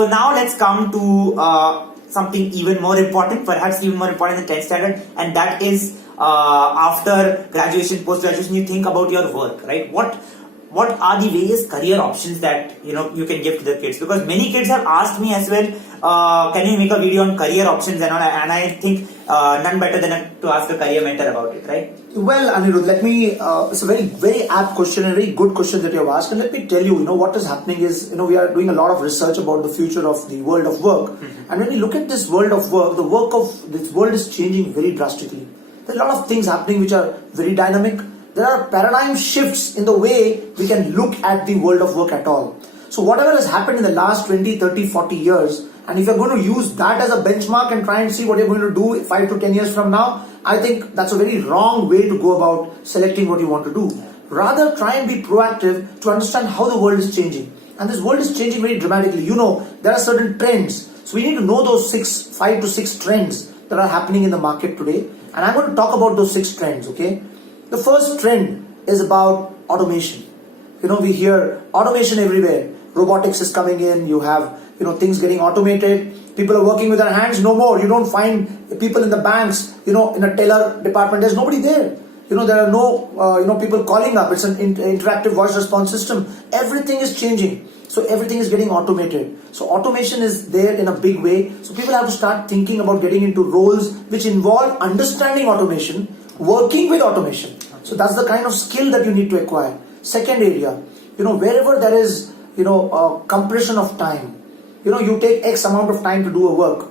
So now let's come to something even more important, perhaps even more important than 10th standard, and that is after graduation, post-graduation, you think about your work, right? What are the various career options that you can give to the kids? Because many kids have asked me as well, can you make a video on career options and all? And I think none better than to ask a career mentor about it, right? Well, Anirudh, it's a very apt question and a very good question that you have asked. And let me tell you, what is happening is, we are doing a lot of research about the future of the world of work. Mm-hmm. And when we look at this world of work, the work of this world is changing very drastically. There are a lot of things happening which are very dynamic. There are paradigm shifts in the way we can look at the world of work at all. So whatever has happened in the last 20, 30, 40 years, and if you're going to use that as a benchmark and try and see what you're going to do 5 to 10 years from now, I think that's a very wrong way to go about selecting what you want to do. Rather, try and be proactive to understand how the world is changing. And this world is changing very dramatically. There are certain trends. So we need to know those 5 to 6 trends that are happening in the market today. And I'm going to talk about those 6 trends, okay? The first trend is about automation. We hear automation everywhere. Robotics is coming in. You have, things getting automated. People are working with their hands no more. You don't find people in the banks, in a teller department. There's nobody there. There are no, people calling up. It's an interactive voice response system. Everything is changing. So everything is getting automated. So automation is there in a big way. So people have to start thinking about getting into roles which involve understanding automation, working with automation. So that's the kind of skill that you need to acquire. Second area, wherever there is, compression of time, you take X amount of time to do a work.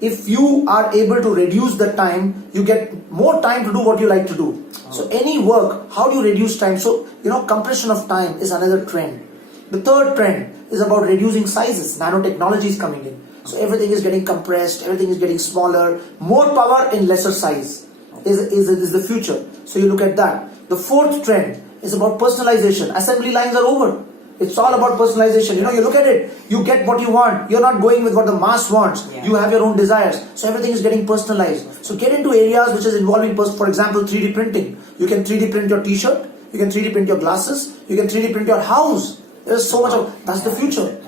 If you are able to reduce the time, you get more time to do what you like to do. So any work, how do you reduce time? So, compression of time is another trend. The third trend is about reducing sizes. Nanotechnology is coming in. So everything is getting compressed, everything is getting smaller, more power in lesser size is the future. So you look at that. The fourth trend is about personalization. Assembly lines are over. It's all about personalization. You look at it, you get what you want. You're not going with what the mass wants. Yeah. You have your own desires. So everything is getting personalized. So get into areas which is involving, for example, 3D printing. You can 3D print your t-shirt. You can 3D print your glasses. You can 3D print your house. There's so much of, that's the future.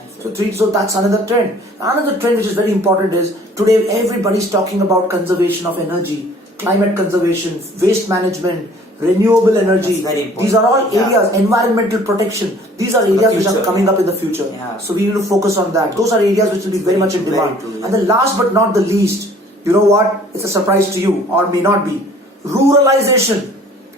So that's another trend. Another trend which is very important is, today everybody's talking about conservation of energy, climate conservation, waste management, renewable energy. These are all areas, environmental protection. These are areas which are coming up in the future. Yeah. So we need to focus on that. Those are areas which will be very much in demand. And the last but not the least, you know what? It's a surprise to you, or may not be. Ruralization.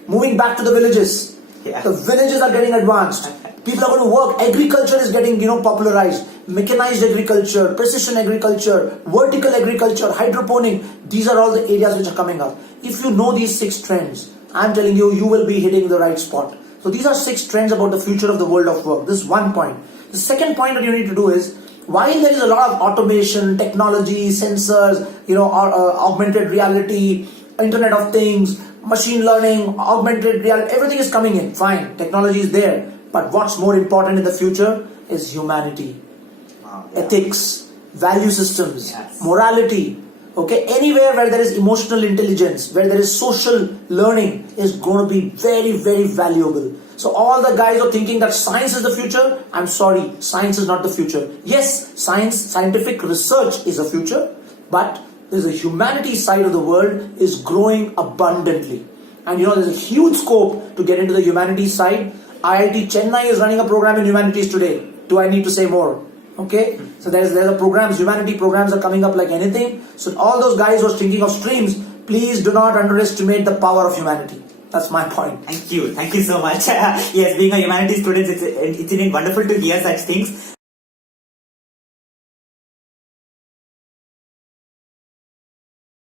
Moving back to the villages. Yeah. The villages are getting advanced. People are going to work. Agriculture is getting, popularized. Mechanized agriculture, precision agriculture, vertical agriculture, hydroponic. These are all the areas which are coming up. If you know these 6 trends, I'm telling you, you will be hitting the right spot. So these are 6 trends about the future of the world of work. This is one point. The second point that you need to do is, while there is a lot of automation, technology, sensors, augmented reality, Internet of Things, machine learning, augmented reality, everything is coming in. Fine, technology is there. But what's more important in the future is humanity, ethics, value systems, morality. Okay, anywhere where there is emotional intelligence, where there is social learning, is going to be very, very valuable. So all the guys are thinking that science is the future. I'm sorry, science is not the future. Yes, scientific research is the future, but there's a humanity side of the world is growing abundantly. And there's a huge scope to get into the humanities side. IIT Chennai is running a program in humanities today. Do I need to say more? Okay, so there's a programs, humanity programs are coming up like anything. So all those guys who are thinking of streams, please do not underestimate the power of humanity. That's my point. Thank you so much. Yes, being a humanities student, it's indeed wonderful to hear such things.